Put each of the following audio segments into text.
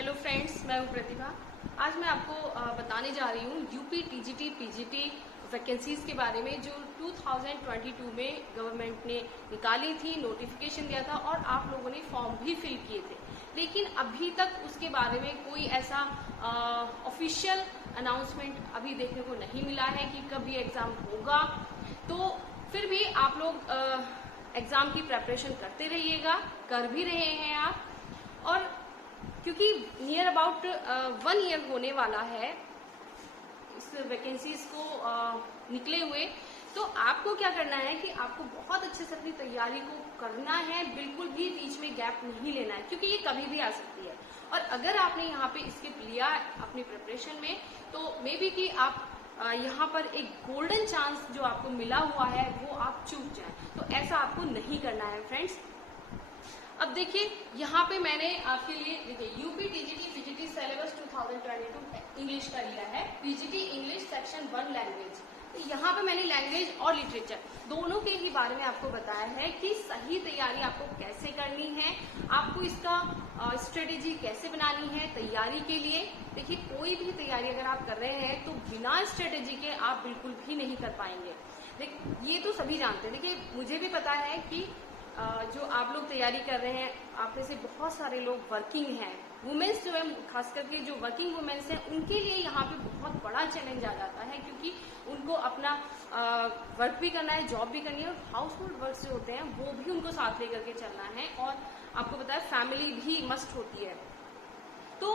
Hello friends, मैं हूं प्रतिभा। आज मैं आपको बताने जा रही हूं यूपी टीजीटी पीजीटी वैकेंसीज के बारे में जो 2022 में गवर्नमेंट ने निकाली थी, नोटिफिकेशन दिया था और आप लोगों ने फॉर्म भी फिल किए थे। लेकिन अभी तक उसके बारे में कोई ऐसा ऑफिशियल अनाउंसमेंट अभी देखने को नहीं मिला है कि कब ये एग्जाम होगा। तो फिर भी आप लोग एग्जाम की प्रेपरेशन करते रहिएगा, कर भी रहे हैं आप। और क्योंकि नियर अबाउट 1 ईयर होने वाला है इस वैकेंसीज को निकले हुए, तो आपको क्या करना है कि आपको बहुत अच्छे से अपनी तैयारी को करना है, बिल्कुल भी बीच में गैप नहीं लेना है, क्योंकि ये कभी भी आ सकती है। और अगर आपने यहाँ पे स्किप लिया अपनी प्रिपरेशन में, तो मे बी कि आप यहाँ पर एक गोल्डन चांस जो आपको मिला हुआ है वो आप चूक जाए। तो ऐसा आपको नहीं करना है फ्रेंड्स। अब देखिए, यहाँ पे मैंने आपके लिए देखिए UP TGT PGT syllabus 2022 English का लिया है, पीजीटी इंग्लिश सेक्शन 1 लैंग्वेज। तो यहाँ पे मैंने लैंग्वेज और लिटरेचर दोनों के ही बारे में आपको बताया है कि सही तैयारी आपको कैसे करनी है, आपको इसका स्ट्रेटेजी कैसे बनानी है तैयारी के लिए। देखिए, कोई भी तैयारी अगर आप कर रहे हैं तो बिना स्ट्रेटेजी के आप बिल्कुल भी नहीं कर पाएंगे। ये तो सभी जानते हैं। देखिए, मुझे भी पता है कि जो आप लोग तैयारी कर रहे हैं, आप में से बहुत सारे लोग वर्किंग हैं। वुमेन्स जो है, खास करके जो वर्किंग वुमेन्स हैं, उनके लिए यहाँ पे बहुत बड़ा चैलेंज आ जाता है, क्योंकि उनको अपना वर्क भी करना है, जॉब भी करनी है, और हाउस होल्ड वर्क जो होते हैं वो भी उनको साथ लेकर के चलना है। और आपको पता है फैमिली भी मस्ट होती है। तो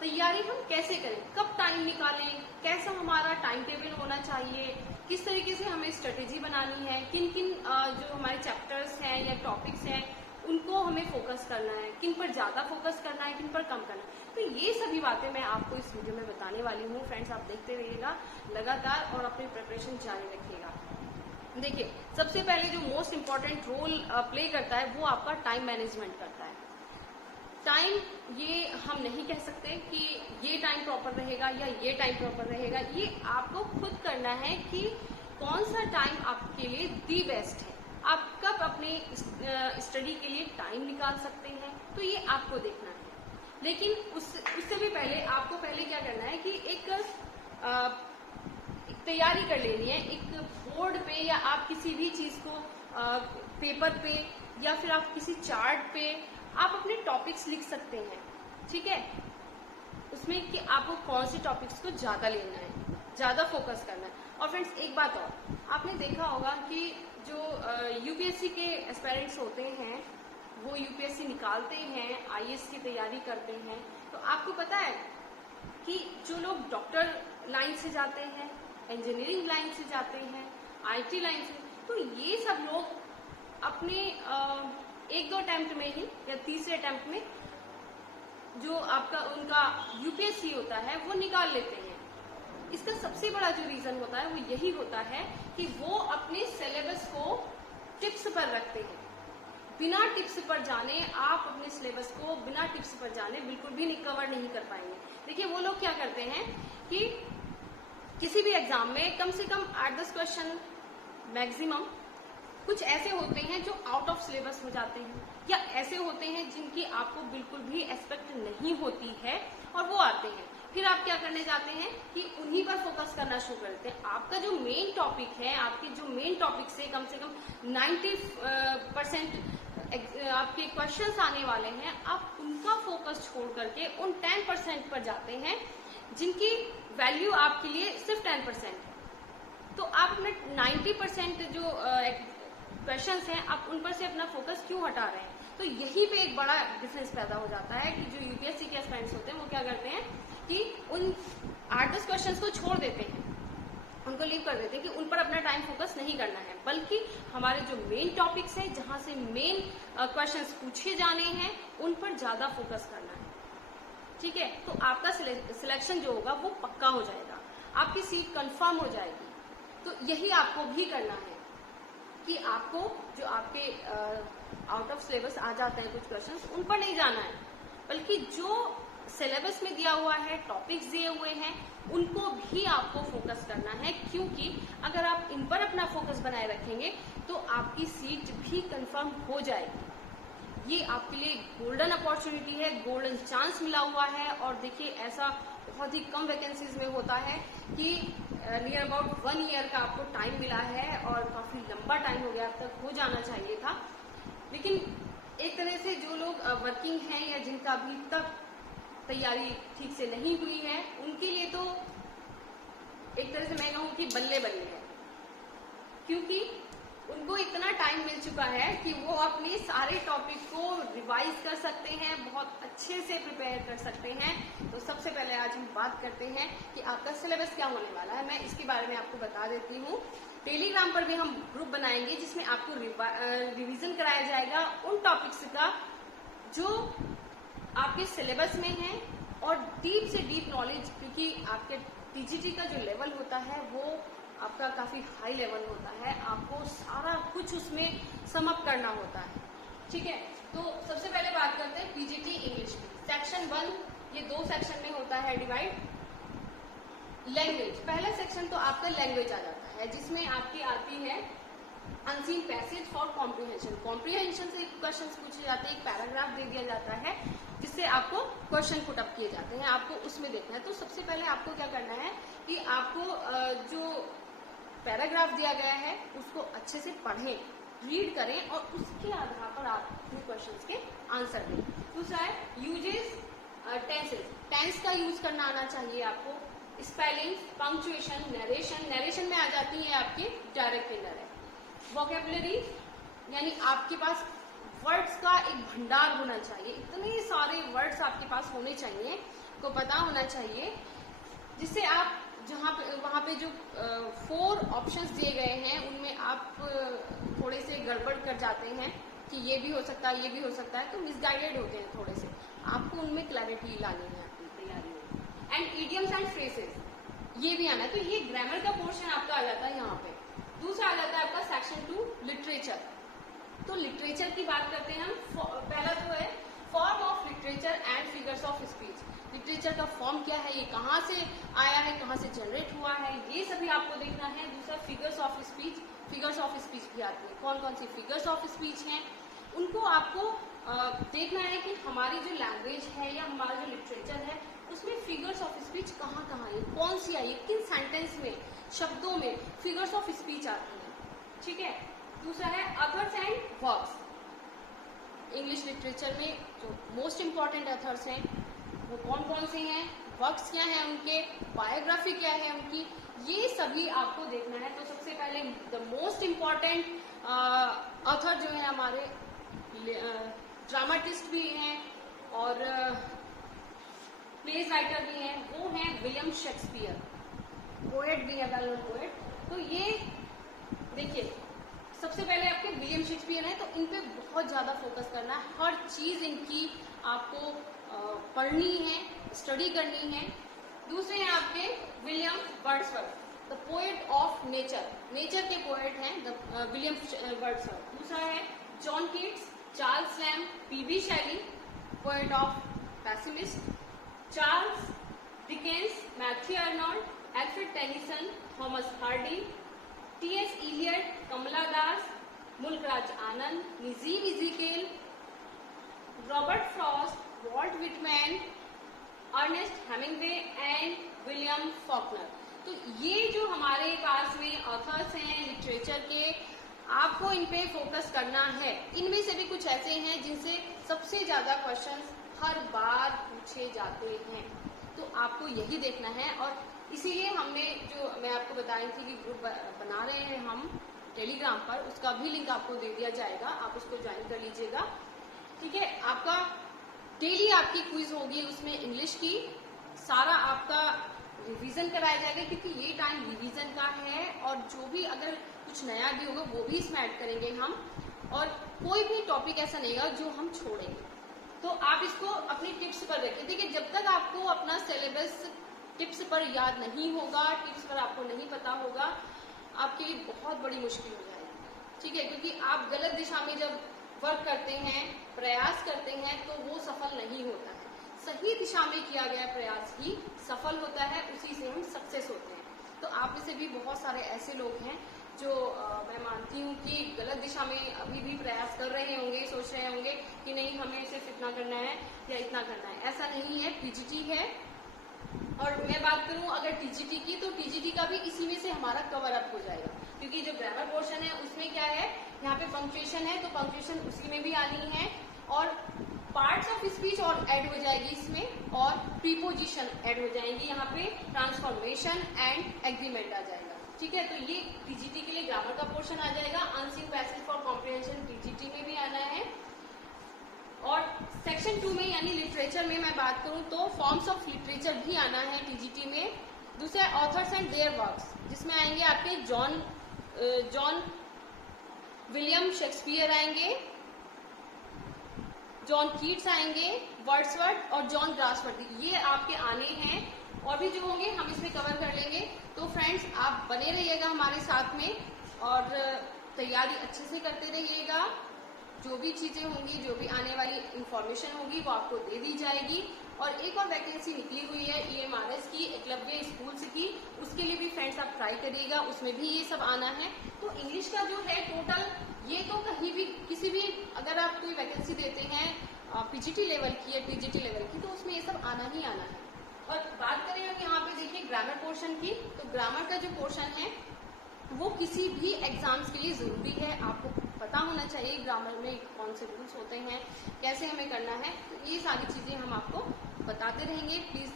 तैयारी हम कैसे करें, कब टाइम निकालें, कैसा हमारा टाइम टेबल होना चाहिए, किस तरीके से हमें स्ट्रेटेजी बनानी है, किन किन जो हमारे चैप्टर्स हैं या टॉपिक्स हैं उनको हमें फोकस करना है, किन पर ज्यादा फोकस करना है, किन पर कम करना है। तो ये सभी बातें मैं आपको इस वीडियो में बताने वाली हूँ फ्रेंड्स। आप देखते रहिएगा लगातार और अपनी प्रिपरेशन जारी रखिएगा। देखिए, सबसे पहले जो मोस्ट इम्पोर्टेंट रोल प्ले करता है वो आपका टाइम मैनेजमेंट करता है। टाइम ये हम नहीं कह सकते कि ये टाइम प्रॉपर रहेगा या ये टाइम प्रॉपर रहेगा। ये आपको खुद करना है कि कौन सा टाइम आपके लिए दी बेस्ट है, आप कब अपने स्टडी के लिए टाइम निकाल सकते हैं, तो ये आपको देखना है। लेकिन उससे भी पहले आपको पहले क्या करना है कि एक तैयारी कर लेनी है। एक बोर्ड पे या आप किसी भी चीज को पेपर पे या फिर आप किसी चार्ट पे आप अपने टॉपिक्स लिख सकते हैं, ठीक है। उसमें कि आपको कौन से टॉपिक्स को ज्यादा लेना है, ज्यादा फोकस करना है। और फ्रेंड्स, एक बात और, आपने देखा होगा कि जो यूपीएससी के एस्पायरेंट्स होते हैं वो यूपीएससी निकालते हैं, आईएएस की तैयारी करते हैं। तो आपको पता है कि जो लोग डॉक्टर लाइन से जाते हैं, इंजीनियरिंग लाइन से जाते हैं, आईटी लाइन से, तो ये सब लोग अपने 1-2 अटेम्प्ट में ही या तीसरे अटेम्प्ट में जो आपका उनका यूपीएससी होता है वो निकाल लेते हैं। इसका सबसे बड़ा जो रीजन होता है वो यही होता है कि वो अपने सिलेबस को टिप्स पर रखते हैं। बिना टिप्स पर जाने आप अपने सिलेबस को बिना टिप्स पर जाने बिल्कुल भी कवर नहीं कर पाएंगे। देखिए, वो लोग क्या करते हैं कि किसी भी एग्जाम में कम से कम 8-10 क्वेश्चन मैक्सिमम कुछ ऐसे होते हैं जो आउट ऑफ सिलेबस हो जाते हैं, या ऐसे होते हैं जिनकी आपको बिल्कुल भी एक्सपेक्ट नहीं होती है और वो आते हैं। फिर आप क्या करने जाते हैं कि उन्हीं पर फोकस करना शुरू करते हैं। आपका जो मेन टॉपिक है, आपके जो मेन टॉपिक से कम 90% आपके क्वेश्चंस आने वाले हैं, आप उनका फोकस छोड़ करके उन 10% पर जाते हैं जिनकी वैल्यू आपके लिए सिर्फ 10% है। तो आप अपने 90% जो क्वेश्चंस हैं आप उन पर से अपना फोकस क्यों हटा रहे हैं? तो यही पे एक बड़ा डिफरेंस पैदा हो जाता है कि जो यूपीएससी के एस्पायरेंट्स होते हैं वो क्या करते हैं कि उन 8-10 क्वेश्चंस को छोड़ देते हैं, उनको लीव कर देते हैं कि उन पर अपना टाइम फोकस नहीं करना है, बल्कि हमारे जो मेन टॉपिक्स हैं, जहां से मेन क्वेश्चंस पूछे जाने हैं, उन पर ज्यादा फोकस करना है, ठीक है। तो आपका सिलेक्शन जो होगा वो पक्का हो जाएगा, आपकी सीट कंफर्म हो जाएगी। तो यही आपको भी करना है कि आपको जो आपके आउट ऑफ सिलेबस आ जाते हैं कुछ क्वेश्चंस, उन पर नहीं जाना है, बल्कि जो सिलेबस में दिया हुआ है, टॉपिक्स दिए हुए हैं, उनको भी आपको फोकस करना है। क्योंकि अगर आप इन पर अपना फोकस बनाए रखेंगे तो आपकी सीट भी कंफर्म हो जाएगी। ये आपके लिए गोल्डन अपॉर्चुनिटी है, गोल्डन चांस मिला हुआ है। और देखिए ऐसा बहुत ही कम वैकेंसीज में होता है कि नियर अबाउट 1 ईयर का आपको टाइम मिला है और काफी लंबा टाइम हो गया, अब तक हो जाना चाहिए था। लेकिन एक तरह से जो लोग वर्किंग हैं या जिनका अभी तक तैयारी ठीक से नहीं हुई है, उनके लिए तो एक तरह से मैं कहूँ कि बल्ले बल्ले है, क्योंकि उनको इतना टाइम मिल चुका है कि वो अपने सारे टॉपिक को रिवाइज कर सकते हैं, बहुत अच्छे से प्रिपेयर कर सकते हैं। तो सबसे पहले आज हम बात करते हैं कि आपका सिलेबस क्या होने वाला है। मैं इसके बारे में आपको बता देती हूँ। टेलीग्राम पर भी हम ग्रुप बनाएंगे जिसमें आपको रिवीजन कराया जाएगा उन टॉपिक्स का जो आपके सिलेबस में है, और डीप से डीप नॉलेज, क्योंकि आपके टीजीटी का जो लेवल होता है वो आपका काफी हाई लेवल होता है, आपको सारा कुछ उसमें सम अप करना होता है। ठीक है, तो सबसे पहले बात करते हैं पीजीटी इंग्लिश की। सेक्शन 1 ये 2 सेक्शन में होता है डिवाइड। लैंग्वेज, पहला सेक्शन तो आपका लैंग्वेज आ जाता है, जिसमें आपकी आती है unseen passage for comprehension. Comprehension से क्वेश्चन पूछे जाते हैं, एक पैराग्राफ दे दिया जाता है जिससे आपको क्वेश्चन पुट अप किए जाते हैं, आपको उसमें देखना है। तो सबसे पहले आपको क्या करना है कि आपको जो पैराग्राफ दिया गया है उसको अच्छे से पढ़ें, रीड करें और उसके आधार पर आप अपने क्वेश्चंस के आंसर दें। दूसरा है यूजेस टेंसेस, टेंस का यूज करना आना चाहिए आपको। स्पेलिंग, पंक्चुएशन, नरेशन, नरेशन में आ जाती है आपके डायरेक्ट इंडायरेक्ट। वोकेबुलरी यानी आपके पास वर्ड्स का एक भंडार होना चाहिए, इतने सारे वर्ड्स आपके पास होने चाहिए, को पता होना चाहिए, जिससे आप वहाँ पे जो 4 ऑप्शंस दिए गए हैं उनमें आप थोड़े से गड़बड़ कर जाते हैं कि ये भी हो सकता है, ये भी हो सकता है, तो मिसगाइडेड होते हैं थोड़े से। आपको उनमें क्लैरिटी लानी है अपनी तैयारी में। एंड इडियम्स एंड फ्रेजेस, ये भी आना है। तो ये ग्रामर का पोर्शन आपका आ जाता है यहाँ पे। दूसरा आ जाता है आपका सेक्शन 2 लिटरेचर। तो लिटरेचर की बात करते हैं हम। पहला तो है form of literature and figures of speech. Literature का फॉर्म क्या है, ये कहाँ से आया है, कहाँ से जनरेट हुआ है, ये सभी आपको देखना है। दूसरा figures of speech, figures of speech भी आती है, कौन कौन सी फिगर्स ऑफ स्पीच हैं उनको आपको देखना है कि हमारी जो लैंग्वेज है या हमारा जो लिटरेचर है उसमें फिगर्स ऑफ स्पीच कहाँ कहाँ है, कौन सी आई है, किन सेंटेंस में, शब्दों में फिगर्स ऑफ स्पीच आती है। ठीक है। दूसरा है others and works. English literature में जो मोस्ट इंपॉर्टेंट अथर्स हैं वो कौन कौन से हैं, वर्क्स क्या हैं उनके, बायोग्राफी क्या है उनकी, ये सभी आपको देखना है। तो सबसे पहले द मोस्ट इम्पॉर्टेंट ऑथर जो है हमारे ड्रामाटिस्ट भी हैं और प्लेस राइटर भी हैं, वो हैं विलियम शेक्सपियर। पोएट भी है, वेल नोन पोएट। तो ये देखिए सबसे पहले आपके विलियम शेक्सपियर हैं, तो इन पे बहुत ज्यादा फोकस करना है, हर चीज इनकी आपको पढ़नी है, स्टडी करनी है। दूसरे हैं आपके William Wordsworth, the poet of nature, nature के पोएट हैं विलियम वर्ड्सवर्थ। दूसरा है John Keats, Charles Lamb, PB Shelley, poet of pessimist, Charles Dickens, Matthew Arnold, Alfred Tennyson, Thomas Hardy, TS. Eliot, Kamala Das, Mulk Raj Anand, Nissim Ezekiel, Robert Frost, Walt Whitman, Ernest Hemingway and William Faulkner. तो ये जो हमारे पास में authors हैं literature के, आपको इन पे फोकस करना है। इनमें से भी कुछ ऐसे हैं जिनसे सबसे ज्यादा क्वेश्चंस हर बार पूछे जाते हैं, तो आपको यही देखना है। और इसीलिए हमने जो मैं आपको बता रही थी कि ग्रुप बना रहे हैं हम टेलीग्राम पर, उसका भी लिंक आपको दे दिया जाएगा, आप उसको ज्वाइन कर लीजिएगा। ठीक है। आपका डेली आपकी क्विज होगी उसमें इंग्लिश की, सारा आपका रिवीजन कराया जाएगा, क्योंकि ये टाइम रिवीजन का है। और जो भी अगर कुछ नया भी होगा वो भी इसमें ऐड करेंगे हम, और कोई भी टॉपिक ऐसा नहीं होगा जो हम छोड़ेंगे। तो आप इसको अपनी टिप्स पर रखें। देखिए जब तक आपको अपना सिलेबस टिप्स पर याद नहीं होगा, टिप्स पर आपको नहीं पता होगा, आपके लिए बहुत बड़ी मुश्किल हो जाएगी। ठीक है, क्योंकि आप गलत दिशा में जब वर्क करते हैं, प्रयास करते हैं, तो वो सफल नहीं होता है। सही दिशा में किया गया प्रयास ही सफल होता है, उसी से हम सक्सेस होते हैं। तो आप में से भी बहुत सारे ऐसे लोग हैं जो मैं मानती हूँ कि गलत दिशा में अभी भी प्रयास कर रहे होंगे, सोच रहे होंगे कि नहीं हमें सिर्फ इतना करना है या इतना करना है। ऐसा नहीं है, पीजीटी है। और मैं बात करूं अगर टीजीटी की, तो टीजीटी का भी इसी में से हमारा कवर अप हो जाएगा, क्योंकि जो ग्रामर पोर्शन है उसमें क्या है, यहाँ पे पंक्चुएशन है, तो पंक्चुएशन उसी में भी आनी है, और पार्ट्स ऑफ स्पीच और ऐड हो जाएगी इसमें, और प्रीपोजिशन ऐड हो जाएंगी, यहाँ पे ट्रांसफॉर्मेशन एंड एग्रीमेंट आ जाएगा। ठीक है, तो ये टीजीटी के लिए ग्रामर का पोर्शन आ जाएगा। Unseen passage for comprehension TGT में भी आना है। और सेक्शन 2 में यानी लिटरेचर में मैं बात करूं तो फॉर्म्स ऑफ लिटरेचर भी आना है टीजीटी में। दूसरा ऑथर्स एंड देयर वर्क्स, जिसमें आएंगे आपके जॉन विलियम शेक्सपियर आएंगे, जॉन कीट्स आएंगे, वर्ड्सवर्थ और जॉन ग्रासवर्थ, ये आपके आने हैं। और भी जो होंगे हम इसमें कवर कर लेंगे। तो फ्रेंड्स आप बने रहिएगा हमारे साथ में और तैयारी अच्छे से करते रहिएगा। जो भी चीजें होंगी, जो भी आने वाली इंफॉर्मेशन होगी वो आपको दे दी जाएगी। और एक और वैकेंसी निकली हुई है EMRS की, एकलव्य स्कूल्स की, उसके लिए भी फ्रेंड्स आप ट्राई करिएगा, उसमें भी ये सब आना है। तो इंग्लिश का जो है टोटल, ये तो कहीं भी किसी भी अगर आप कोई वैकेंसी देते हैं पीजीटी लेवल की या टीजीटी लेवल की, तो उसमें ये सब आना ही आना है। और बात करें हम यहाँ पे देखिए ग्रामर पोर्शन की, तो ग्रामर का जो पोर्शन है वो किसी भी एग्जाम्स के लिए जरूरी है। आपको पता होना चाहिए ग्रामर में कौन से रूल्स होते हैं, कैसे हमें करना है, तो ये सारी चीजें हम आपको बताते रहेंगे। प्लीज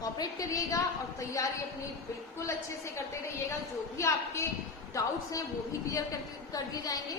कोऑपरेट करिएगा और तैयारी अपनी बिल्कुल अच्छे से करते रहिएगा। जो भी आपके डाउट्स हैं वो भी क्लियर कर दिए जाएंगे।